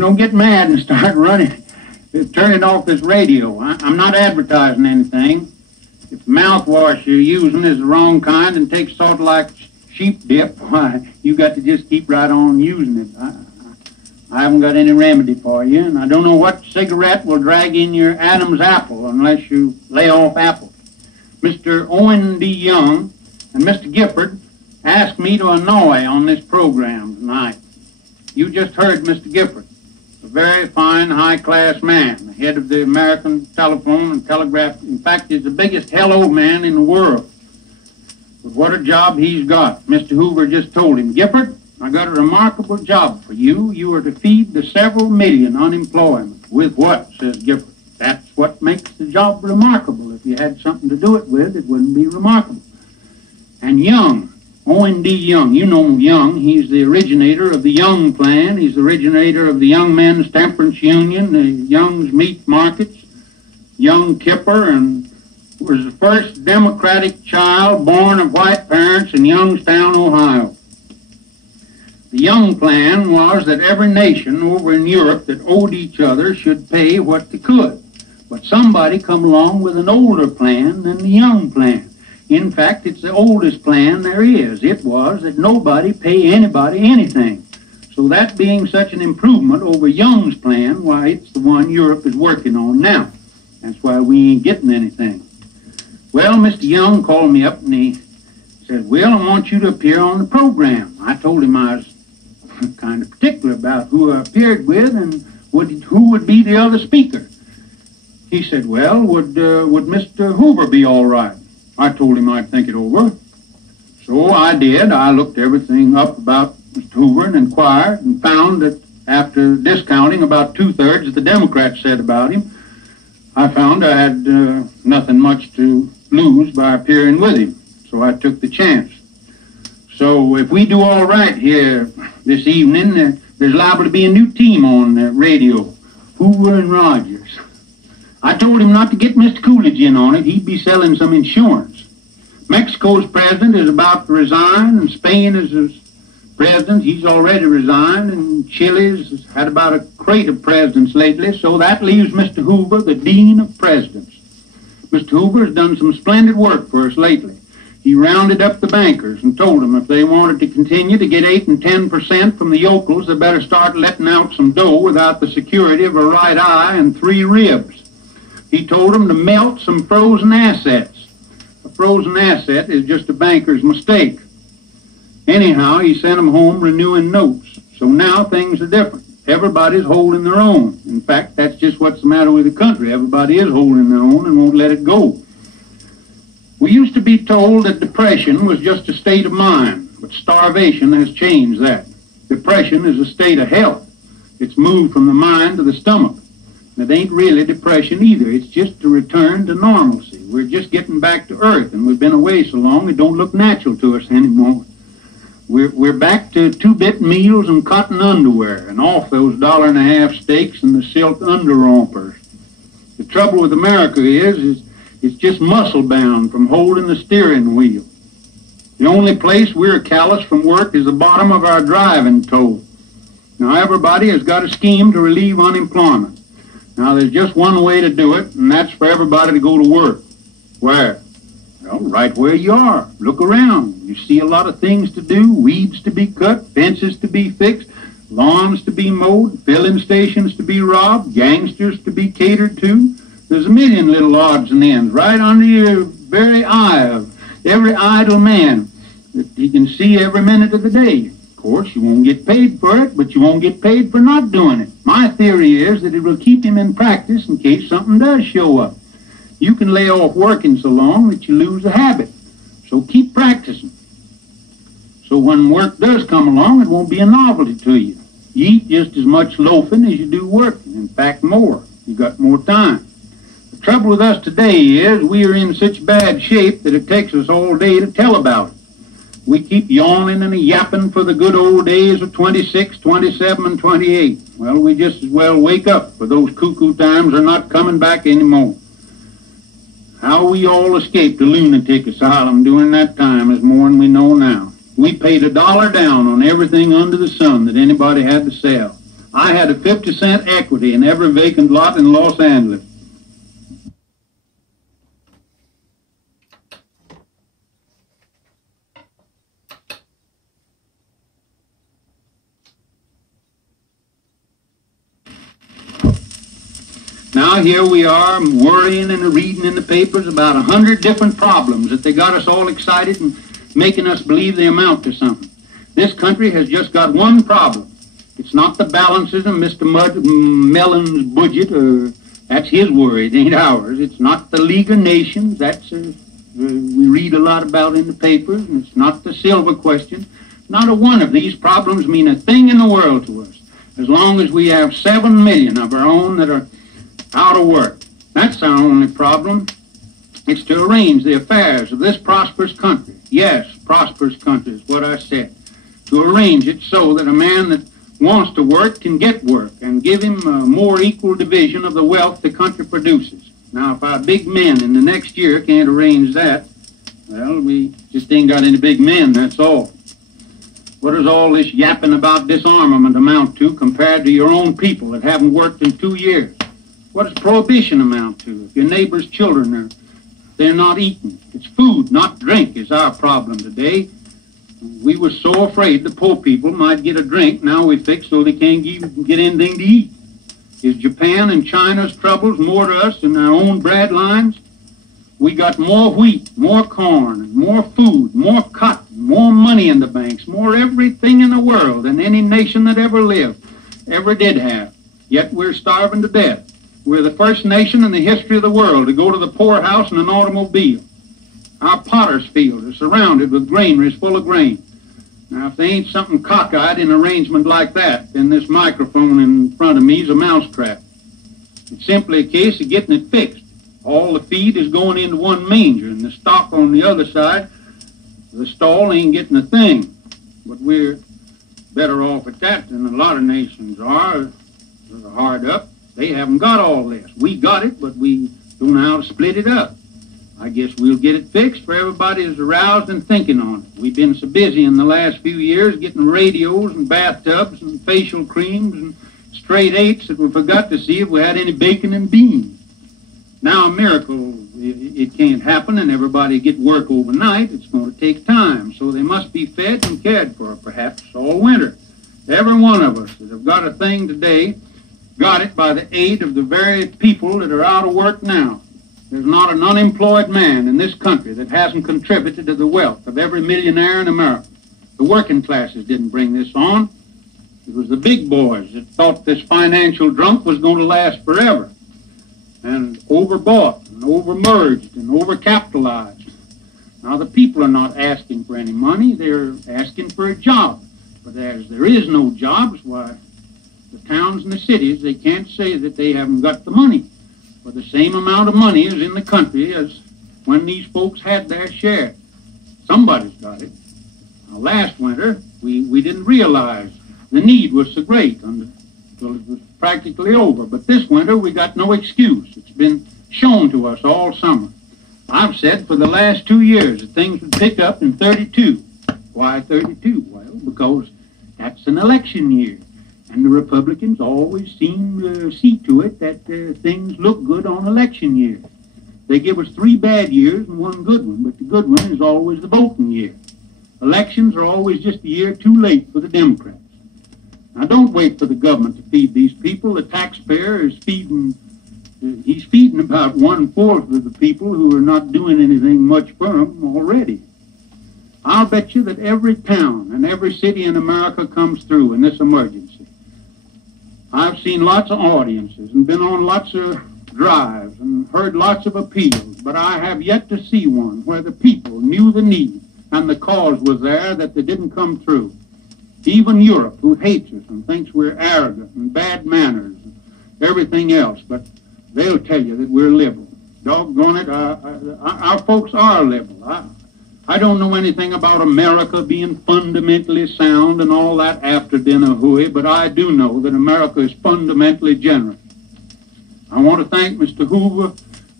don't get mad and start running, turning off this radio. I'm not advertising anything. If the mouthwash you're using is the wrong kind and takes sort of like sheep dip, why, you got to just keep right on using it. I haven't got any remedy for you, and I don't know what cigarette will drag in your Adam's apple unless you lay off apples. Mr. Owen D. Young and Mr. Gifford asked me to annoy on this program tonight. You just heard Mr. Gifford, a very fine, high-class man, the head of the American Telephone and Telegraph. In fact, he's the biggest hello man in the world. But what a job he's got. Mr. Hoover just told him, Gifford, I got a remarkable job for you. You are to feed the several million unemployment. With what, says Gifford? That's what makes the job remarkable. If you had something to do it with, it wouldn't be remarkable. And Young, Owen D. Young, you know Young, he's the originator of the Young Plan. He's the originator of the Young Men's Temperance Union, the Young's Meat Markets, Young Kipper, and was the first Democratic child born of white parents in Youngstown, Ohio. The Young Plan was that every nation over in Europe that owed each other should pay what they could. But somebody come along with an older plan than the Young Plan. In fact, it's the oldest plan there is. It was that nobody pay anybody anything. So that being such an improvement over Young's plan, why, it's the one Europe is working on now. That's why we ain't getting anything. Well, Mr. Young called me up and he said, well, I want you to appear on the program. I told him I was kind of particular about who I appeared with and who would be the other speaker. He said, well, would Mr. Hoover be all right? I told him I'd think it over. So I did. I looked everything up about Mr. Hoover and inquired and found that after discounting about two-thirds that the Democrats said about him, I found I had nothing much to lose by appearing with him. So I took the chance. So if we do all right here this evening, there's liable to be a new team on the radio, Hoover and Rogers. I told him not to get Mr. Coolidge in on it. He'd be selling some insurance. Mexico's president is about to resign, and Spain is his president. He's already resigned, and Chile's had about a crate of presidents lately, so that leaves Mr. Hoover, the dean of presidents. Mr. Hoover has done some splendid work for us lately. He rounded up the bankers and told them if they wanted to continue to get 8 and 10% from the yokels, they better start letting out some dough without the security of a right eye and 3 ribs. He told them to melt some frozen assets. A frozen asset is just a banker's mistake. Anyhow, he sent them home renewing notes. So now things are different. Everybody's holding their own. In fact, that's just what's the matter with the country. Everybody is holding their own and won't let it go. We used to be told that depression was just a state of mind, but starvation has changed that. Depression is a state of health. It's moved from the mind to the stomach. And it ain't really depression either. It's just a return to normalcy. We're just getting back to earth, and we've been away so long it don't look natural to us anymore. We're back to 2-bit meals and cotton underwear, and off those $1.50 steaks and the silk underrompers. The trouble with America is it's just muscle-bound from holding the steering wheel. The only place we're callous from work is the bottom of our driving toe. Now, everybody has got a scheme to relieve unemployment. Now, there's just one way to do it, and that's for everybody to go to work. Where? Well, right where you are. Look around. You see a lot of things to do, weeds to be cut, fences to be fixed, lawns to be mowed, filling stations to be robbed, gangsters to be catered to. There's a million little odds and ends right under your very eye of every idle man that he can see every minute of the day. Of course, you won't get paid for it, but you won't get paid for not doing it. My theory is that it will keep him in practice in case something does show up. You can lay off working so long that you lose the habit. So keep practicing. So when work does come along, it won't be a novelty to you. You eat just as much loafing as you do working. In fact, more. You got more time. The trouble with us today is we are in such bad shape that it takes us all day to tell about it. We keep yawning and yapping for the good old days of 26, 27, and 28. Well, we just as well wake up, for those cuckoo times are not coming back anymore. How we all escaped the lunatic asylum during that time is more than we know now. We paid $1 down on everything under the sun that anybody had to sell. I had a 50-cent equity in every vacant lot in Los Angeles. Now here we are worrying and reading in the papers about 100 different problems that they got us all excited and making us believe they amount to something. This country has just got one problem. It's not the balances in Mr. Mellon's budget, or that's his worry, it ain't ours. It's not the League of Nations, that's we read a lot about in the papers, and it's not the silver question. Not a one of these problems mean a thing in the world to us, as long as we have 7 million of our own that are out of work. That's our only problem. It's to arrange the affairs of this prosperous country. Yes, prosperous country is what I said. To arrange it so that a man that wants to work can get work and give him a more equal division of the wealth the country produces. Now, if our big men in the next year can't arrange that, well, we just ain't got any big men, that's all. What does all this yapping about disarmament amount to compared to your own people that haven't worked in 2 years? What does prohibition amount to if your neighbor's children they're not eating? It's food, not drink, is our problem today. We were so afraid the poor people might get a drink. Now we fix so they can't even get anything to eat. Is Japan and China's troubles more to us than our own bread lines? We got more wheat, more corn, more food, more cotton, more money in the banks, more everything in the world than any nation that ever lived, ever did have. Yet we're starving to death. We're the first nation in the history of the world to go to the poorhouse in an automobile. Our potter's field is surrounded with granaries full of grain. Now, if there ain't something cockeyed in an arrangement like that, then this microphone in front of me is a mousetrap. It's simply a case of getting it fixed. All the feed is going into one manger, and the stock on the other side, the stall ain't getting a thing. But we're better off at that than a lot of nations are. They're hard up. They haven't got all this. We got it, but we don't know how to split it up. I guess we'll get it fixed, for everybody is aroused and thinking on it. We've been so busy in the last few years getting radios and bathtubs and facial creams and straight eights that we forgot to see if we had any bacon and beans. Now a miracle, it can't happen and everybody get work overnight. It's going to take time, so they must be fed and cared for, perhaps all winter. Every one of us that have got a thing today got it by the aid of the very people that are out of work now. There's not an unemployed man in this country that hasn't contributed to the wealth of every millionaire in America. The working classes didn't bring this on. It was the big boys that thought this financial drunk was going to last forever, and overbought and overmerged and overcapitalized. Now the people are not asking for any money, they're asking for a job. But as there is no jobs, why, the towns and the cities, they can't say that they haven't got the money. For the same amount of money is in the country as when these folks had their share. Somebody's got it. Now, last winter, we didn't realize the need was so great until it was practically over. But this winter, we got no excuse. It's been shown to us all summer. I've said for the last 2 years that things would pick up in 32. Why 32? Well, because that's an election year. And the Republicans always seem to see to it that things look good on election year. They give us 3 bad years and 1 good one, but the good one is always the voting year. Elections are always just a year too late for the Democrats. Now, don't wait for the government to feed these people. The taxpayer is feeding, he's feeding about 1/4 of the people who are not doing anything much for them already. I'll bet you that every town and every city in America comes through in this emergency. I've seen lots of audiences and been on lots of drives and heard lots of appeals, but I have yet to see one where the people knew the need and the cause was there that they didn't come through. Even Europe, who hates us and thinks we're arrogant and bad manners and everything else, but they'll tell you that we're liberal. Doggone it, our folks are liberal. I don't know anything about America being fundamentally sound and all that after-dinner hooey, but I do know that America is fundamentally generous. I want to thank Mr. Hoover.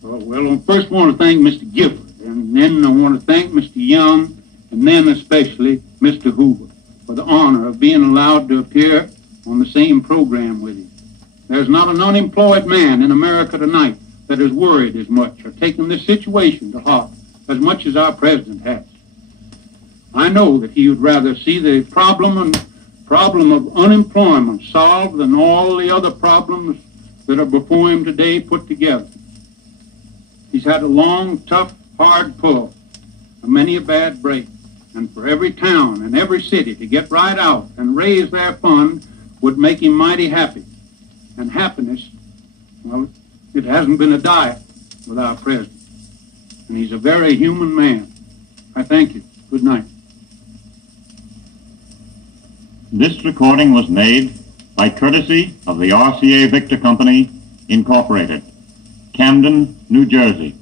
Well, I first want to thank Mr. Gifford, and then I want to thank Mr. Young, and then especially Mr. Hoover, for the honor of being allowed to appear on the same program with him. There's not an unemployed man in America tonight that is worried as much or taken this situation to heart as much as our president has. I know that he would rather see the problem of unemployment solved than all the other problems that are before him today put together. He's had a long, tough, hard pull, and many a bad break. And for every town and every city to get right out and raise their fund would make him mighty happy. And happiness, well, it hasn't been a diet with our president. And he's a very human man. I thank you. Good night. This recording was made by courtesy of the RCA Victor Company, Incorporated, Camden, New Jersey.